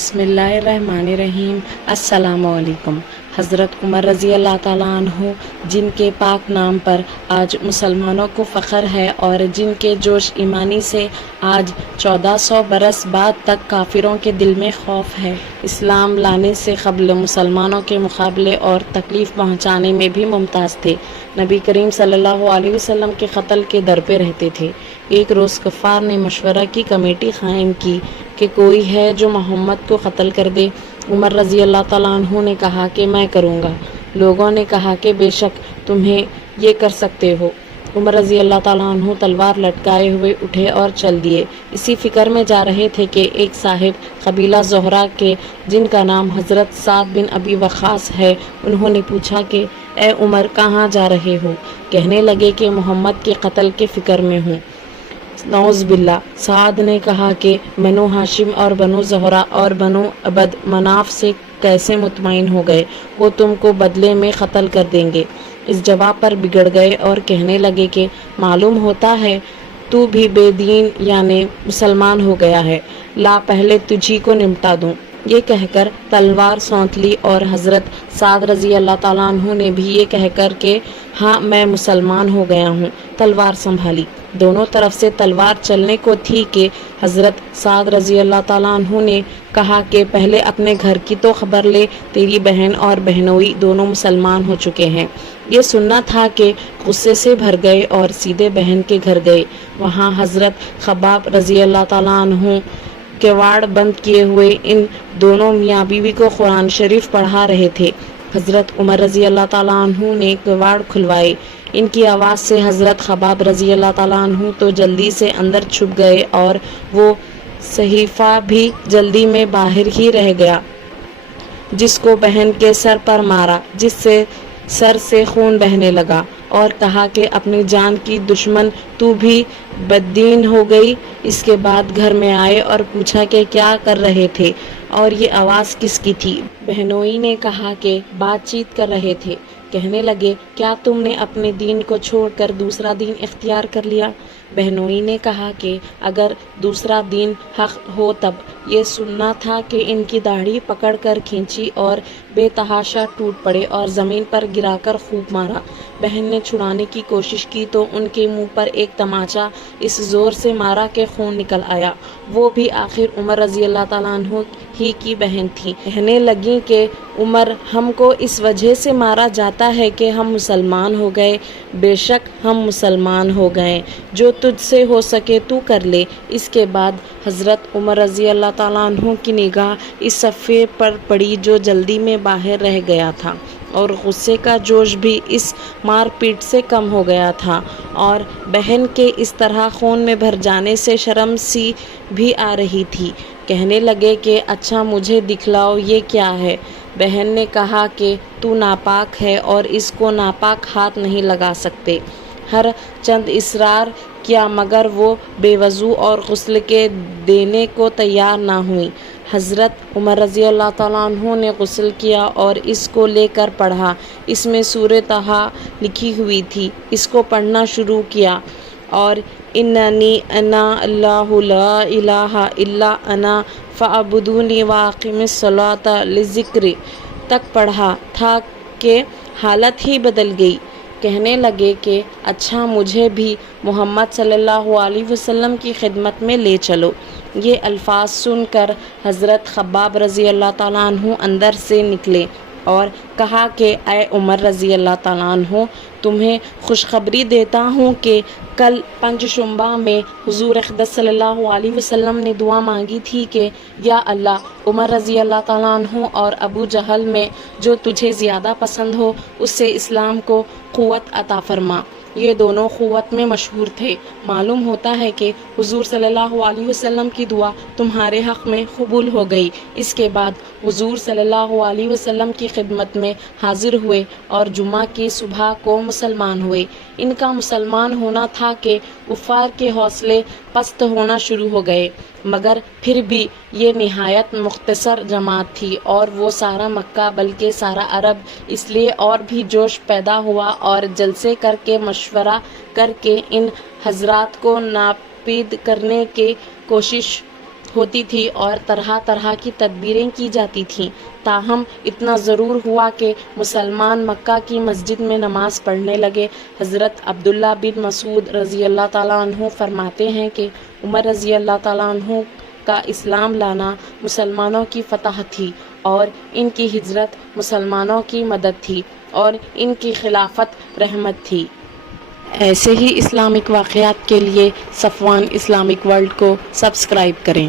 بسم اللہ الرحمن الرحیم۔ السلام علیکم۔ حضرت عمر رضی اللہ تعالیٰ عنہ جن کے پاک نام پر آج مسلمانوں کو فخر ہے اور جن کے جوش ایمانی سے آج 1400 برس بعد تک کافروں کے دل میں خوف ہے، اسلام لانے سے قبل مسلمانوں کے مقابلے اور تکلیف پہنچانے میں بھی ممتاز تھے، نبی کریم صلی اللہ علیہ وسلم کے قتل کے در پہ رہتے تھے۔ ایک روز کفار نے مشورہ کی کمیٹی قائم کی کہ کوئی ہے جو محمد کو قتل کر دے۔ عمر رضی اللہ تعالیٰ عنہ نے کہا کہ میں کروں گا۔ لوگوں نے کہا کہ بے شک تمہیں یہ کر سکتے ہو۔ عمر رضی اللہ تعالیٰ عنہ تلوار لٹکائے ہوئے اٹھے اور چل دیے۔ اسی فکر میں جا رہے تھے کہ ایک صاحب قبیلہ زہرہ کے جن کا نام حضرت سعد بن ابی وقاص ہے، انہوں نے پوچھا کہ اے عمر کہاں جا رہے ہو؟ کہنے لگے کہ محمد کے قتل کے فکر میں ہوں۔ نعوذ باللہ۔ سعد نے کہا کہ بنو ہاشم اور بنو زہرہ اور بنو عبد مناف سے کیسے مطمئن ہو گئے؟ وہ تم کو بدلے میں قتل کر دیں گے۔ اس جواب پر بگڑ گئے اور کہنے لگے کہ معلوم ہوتا ہے تو بھی بے دین یعنی مسلمان ہو گیا ہے، لا پہلے تجھی کو نمٹا دوں۔ یہ کہہ کر تلوار سونت لی اور حضرت سعد رضی اللہ تعالیٰ عنہ نے بھی یہ کہہ کر کہ ہاں میں مسلمان ہو گیا ہوں، تلوار سنبھالی۔ دونوں طرف سے تلوار چلنے کو تھی کہ حضرت سعد رضی اللہ تعالیٰ عنہ نے کہا کہ پہلے اپنے گھر کی تو خبر لے، تیری بہن اور بہنوئی دونوں مسلمان ہو چکے ہیں۔ یہ سننا تھا کہ غصے سے بھر گئے اور سیدھے بہن کے گھر گئے۔ وہاں حضرت خباب رضی اللہ تعالیٰ عنہ کواڑ بند کیے ہوئے ان دونوں میاں بیوی کو قرآن شریف پڑھا رہے تھے۔ حضرت عمر رضی اللہ تعالیٰ عنہ نے کواڑ کھلوائے۔ ان کی آواز سے حضرت خباب رضی اللہ تعالیٰ عنہ تو جلدی سے اندر چھپ گئے اور وہ صحیفہ بھی جلدی میں باہر ہی رہ گیا جس کو بہن کے سر پر مارا، جس سے سر سے خون بہنے لگا، اور کہا کہ اپنی جان کی دشمن تو بھی بددین ہو گئی۔ اس کے بعد گھر میں آئے اور پوچھا کہ کیا کر رہے تھے اور یہ آواز کس کی تھی؟ بہنوئی نے کہا کہ بات چیت کر رہے تھے۔ کہنے لگے کیا تم نے اپنے دین کو چھوڑ کر دوسرا دین اختیار کر لیا؟ بہنوئی نے کہا کہ اگر دوسرا دین حق ہو تب یہ سننا تھا کہ ان کی داڑھی پکڑ کر کھینچی اور بے تحاشا ٹوٹ پڑے اور زمین پر گرا کر خوب مارا۔ بہن نے چھڑانے کی کوشش کی تو ان کے منہ پر ایک تماچا اس زور سے مارا کہ خون نکل آیا۔ وہ بھی آخر عمر رضی اللہ تعالیٰ عنہ ہی کی بہن تھی۔ کہنے لگیں کہ عمر ہم کو اس وجہ سے مارا جاتا ہے کہ ہم مسلمان ہو گئے۔ بے شک ہم مسلمان ہو گئے، جو تجھ سے ہو سکے تو کر لے۔ اس کے بعد حضرت عمر رضی اللہ تعالیٰ عنہ کی نگاہ اس صفحے پر پڑی جو جلدی میں باہر رہ گیا تھا، اور غصے کا جوش بھی اس مار پیٹ سے کم ہو گیا تھا، اور بہن کے اس طرح خون میں بھر جانے سے شرم سی بھی آ رہی تھی۔ کہنے لگے کہ اچھا مجھے دکھلاؤ یہ کیا ہے؟ بہن نے کہا کہ تو ناپاک ہے اور اس کو ناپاک ہاتھ نہیں لگا سکتے۔ ہر چند اصرار کیا مگر وہ بے وضو اور غسل کے دینے کو تیار نہ ہوئی۔ حضرت عمر رضی اللہ تعالیٰ عنہ نے غسل کیا اور اس کو لے کر پڑھا۔ اس میں سورہ طٰہٰ لکھی ہوئی تھی۔ اس کو پڑھنا شروع کیا اور اننی انا اللہ لا الہ الا انا فاعبدونی واقم الصلاۃ لذکری تک پڑھا تھا کہ حالت ہی بدل گئی۔ کہنے لگے کہ اچھا مجھے بھی محمد صلی اللہ علیہ وسلم کی خدمت میں لے چلو۔ یہ الفاظ سن کر حضرت خباب رضی اللہ تعالیٰ عنہ اندر سے نکلے اور کہا کہ اے عمر رضی اللہ تعالیٰ عنہ، تمہیں خوشخبری دیتا ہوں کہ کل پنج شنبہ میں حضور اقدس صلی اللہ علیہ وسلم نے دعا مانگی تھی کہ یا اللہ عمر رضی اللہ تعالیٰ عنہ اور ابو جہل میں جو تجھے زیادہ پسند ہو اس سے اسلام کو قوت عطا فرما۔ یہ دونوں قوت میں مشہور تھے۔ معلوم ہوتا ہے کہ حضور صلی اللہ علیہ وسلم کی دعا تمہارے حق میں قبول ہو گئی۔ اس کے بعد حضور صلی اللہ علیہ وسلم کی خدمت میں حاضر ہوئے اور جمعہ کی صبح کو مسلمان ہوئے۔ ان کا مسلمان ہونا تھا کہ کفار کے حوصلے پست ہونا شروع ہو گئے، مگر پھر بھی یہ نہایت مختصر جماعت تھی اور وہ سارا مکہ بلکہ سارا عرب اس لیے اور بھی جوش پیدا ہوا اور جلسے کر کے مشورہ کر کے ان حضرات کو ناپید کرنے کی کوشش ہوتی تھی اور طرح طرح کی تدبیریں کی جاتی تھیں، تاہم اتنا ضرور ہوا کہ مسلمان مکہ کی مسجد میں نماز پڑھنے لگے۔ حضرت عبداللہ بن مسعود رضی اللہ تعالیٰ عنہ فرماتے ہیں کہ عمر رضی اللہ تعالیٰ عنہ کا اسلام لانا مسلمانوں کی فتح تھی، اور ان کی ہجرت مسلمانوں کی مدد تھی، اور ان کی خلافت رحمت تھی۔ ایسے ہی اسلامک واقعات کے لیے صفوان اسلامک ورلڈ کو سبسکرائب کریں۔